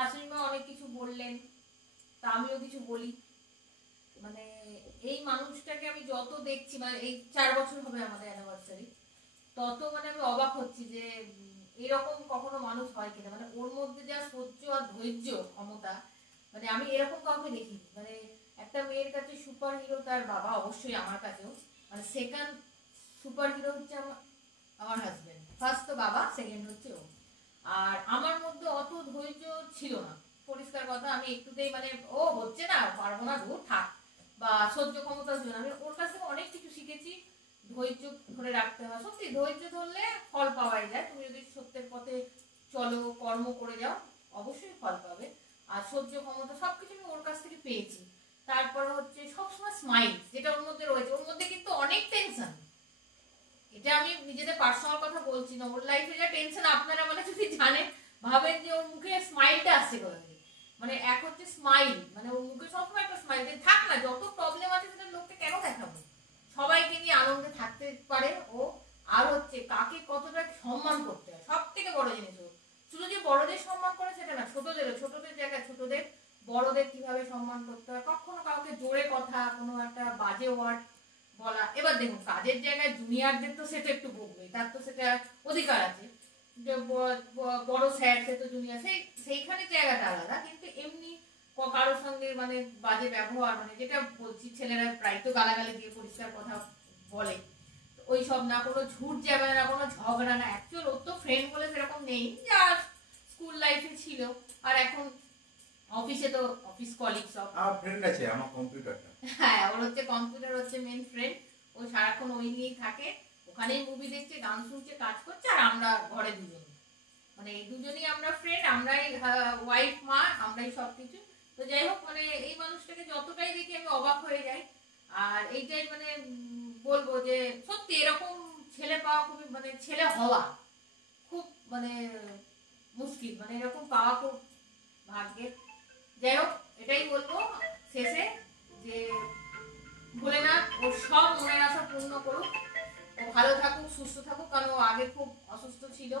শাশুড়ি মা অনেক কিছু বললেন, তা আমিও কিছু বলি। মানে এই মানুষটাকে আমি যত দেখছি, মানে এই 4 বছর হবে আমাদের অ্যানিভার্সারি, তত মানে আমি অবাক হচ্ছি যে এরকম কখনো মানুষ হয় কিনা। মানে ওর মধ্যে যা সহ্য আর ধৈর্য ক্ষমতা, মানে আমি এরকম কাউকে দেখিনি। মানে একটা মেয়ের কাছে সুপার হিরো তার বাবা, অবশ্যই আমার কাছেও। মানে সেকেন্ড সুপার হিরো হচ্ছে আমার হাজবেন্ড। ফার্স্ট তো বাবা, সেকেন্ড হচ্ছে ও। আর আমার মধ্যে অত ধৈর্য ছিল না, পরিষ্কার কথা। আমি একটুতেই মানে ও হচ্ছে না, পারবো না, দূর থাক, বা সহ্য ক্ষমতার জন্য আমি ওর কাছ থেকে অনেক কিছু শিখেছি। ধৈর্য ধরে রাখতে হয়, সত্যি ধৈর্য ধরলে ফল পাওয়াই যায়। তুমি যদি সত্যের পথে চলো, কর্ম করে যাও, অবশ্যই ফল পাবে। আর সহ্য ক্ষমতা সবকিছু আমি ওর কাছ থেকে পেয়েছি। তারপরে হচ্ছে সবসময় স্মাইল, যেটা ওর মধ্যে রয়েছে। ওর মধ্যে কিন্তু অনেক টেনশন, এটা আমি নিজেদের পার্সোনাল কথা বলছি না, ওর লাইফে যা টেনশন আপনারা মানে যদি জানেন, ভাবেন যে ওর মুখে স্মাইলটা আসছে কোথা থেকে। মানে এক হচ্ছে স্মাইল, মানে ওর মুখে সবসময় একটা স্মাইল, যে থাক না যত প্রবলেম আছে সেটা লোককে কেন দেখাবো, সবাইকে নিয়ে আনন্দে থাকতে পারে ও। আর হচ্ছে কাকে কতটা সম্মান করতে হয়, সব থেকে বড় জিনিস। ও শুধু যে বড়দের সম্মান করে সেটা না, ছোটদের জায়গায় ছোটদের, বড়দের কিভাবে সম্মান করতে হয়, কখনো কাউকে জোরে কথা, কোনো একটা বাজে ওয়ার্ড বলা। এবার দেখুন কাজের জায়গায় জুনিয়রদের তো সেটা একটু বলবে, তার তো সেটা অধিকার আছে, যে বড় স্যার সে তো জুনিয়র, সেইখানে জায়গাটা আলাদা। কিন্তু এমনি কারোর সঙ্গে মানে বাজে ব্যবহার, মানে যেটা বলছি, ছেলেরা প্রায় তো গালাগালি দিয়ে পরিষ্কার কথা বলে, ওই সব না, কোনো ঝুট যাবে না, কোনো ঝগড়া না। অ্যাকচুয়াল ওর তো ফ্রেন্ড বলে সেরকম নেই, যা স্কুল লাইফে ছিল, আর এখন অফিসে তো অফিস কলিগ সব। আমার ফ্রেন্ড আছে, আমার কম্পিউটারটা। হ্যাঁ, ওর হচ্ছে কম্পিউটার হচ্ছে মেন ফ্রেন্ড। ও সারাক্ষণ ওই নিয়েই থাকে, ওখানেই মুভি দেখছে, গান শুনছে, কাজ করছে, আর আমরা ঘরে দুজন, মানে এই দুজনই আমরা ফ্রেন্ড, আমরাই ওয়াইফ মা, আমরাই সবকিছু। তো যাই হোক, মানে এই মানুষটাকে যতটাই দেখি আমি অবাক হয়ে যাই। আর এইটাই মানে বলবো যে সত্যি এরকম ছেলে পাওয়া খুবই, মানে ছেলে হওয়া খুব মানে মুশকিল, মানে এরকম পাওয়া খুব ভাগ্যের। যাই হোক, এটাই বলবো শেষে যে ভোলেনাথ ওর সব মনের আশা পূর্ণ করুক, ও ভালো থাকুক, সুস্থ থাকুক। কারণ ও আগে খুব অসুস্থ ছিল,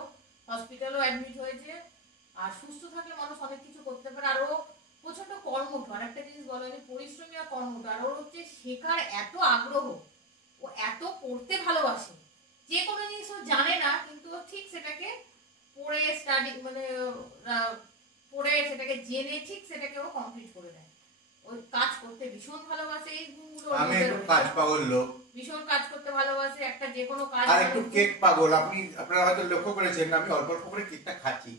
হসপিটালও অ্যাডমিট হয়েছে। আর সুস্থ থাকলে মানুষ অনেক কিছু করতে পারে। আর ও প্রচন্ড কর্মঠ, আর একটা জিনিস বলেনি, পরিশ্রমী আর কর্মঠ। আর ওর হচ্ছে শেখার এত আগ্রহ, ও এত পড়তে ভালোবাসে, যে কোনো জিনিস ও জানে না, কিন্তু ও ঠিক সেটাকে পড়ে স্টাডি, মানে পড়ে সেটাকে জেনে ঠিক সেটাকে ও কমপ্লিট করে দেয়। ওই কাজ করতে ভীষণ ভালোবাসে, এই গুণগুলো আমি একটু কাজ পাগল লোক, ভীষণ কাজ করতে ভালোবাসে, একটা যে কোনো কাজ। আর একটু কেক পাগল। আপনারা হয়তো লক্ষ্য করেছেন আমি অল্প অল্প করে কেকটা খাচ্ছি।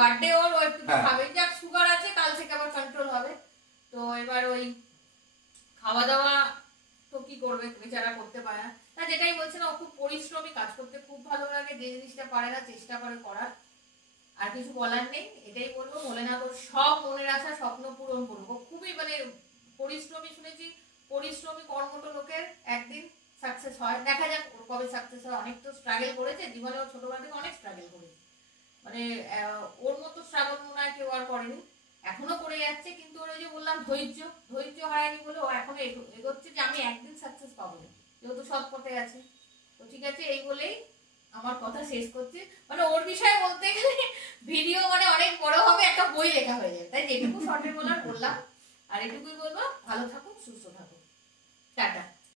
বার্থডে ওর একটু খাবে, যাক সুগার আছে, কাল থেকে আবার কন্ট্রোল হবে। তো এবার ওই খাওয়া দাওয়া তো কি করবে, বেচারা করতে পারে না। যেটাই বলছে না, ও খুব পরিশ্রমী, কাজ করতে খুব ভালো লাগে, যে জিনিসটা পারে না চেষ্টা করে করার। আর কিছু বলার নেই, এটাই বলবো, ভোলেনাথ ওর সব মনের আশা স্বপ্ন পূরণ করবো। খুবই মানে পরিশ্রমী, শুনেছি পরিশ্রমী কর্মঠ লোকের একদিন সাকসেস হয়, দেখা যাক ওর কবে সাকসেস হয়। অনেক তো স্ট্রাগল করেছে জীবনে, ও ছোটবেলা থেকে অনেক স্ট্রাগল করেছে, মানে ওর মতো স্ট্রাগল মনে হয় কেউ আর করেনি, এখনো করে যাচ্ছে। কিন্তু ওর ওই যে বললাম ধৈর্য হারায়নি বলে ও এখনো এগোচ্ছে, যে আমি একদিন সাকসেস পাবো, যেহেতু সৎ পথে আছে। তো ঠিক আছে, এই বলেই আমার কথা শেষ করছি। মানে ওর বিষয়ে বলতে গেলে ভিডিও মানে অনেক বড় হবে, একটা বই লেখা হয়ে যাবে, তাই যেটুকু শর্টে বলার বললাম। আর এটুকুই বলবো, ভালো থাকুন, সুস্থ থাকুন, টাটা।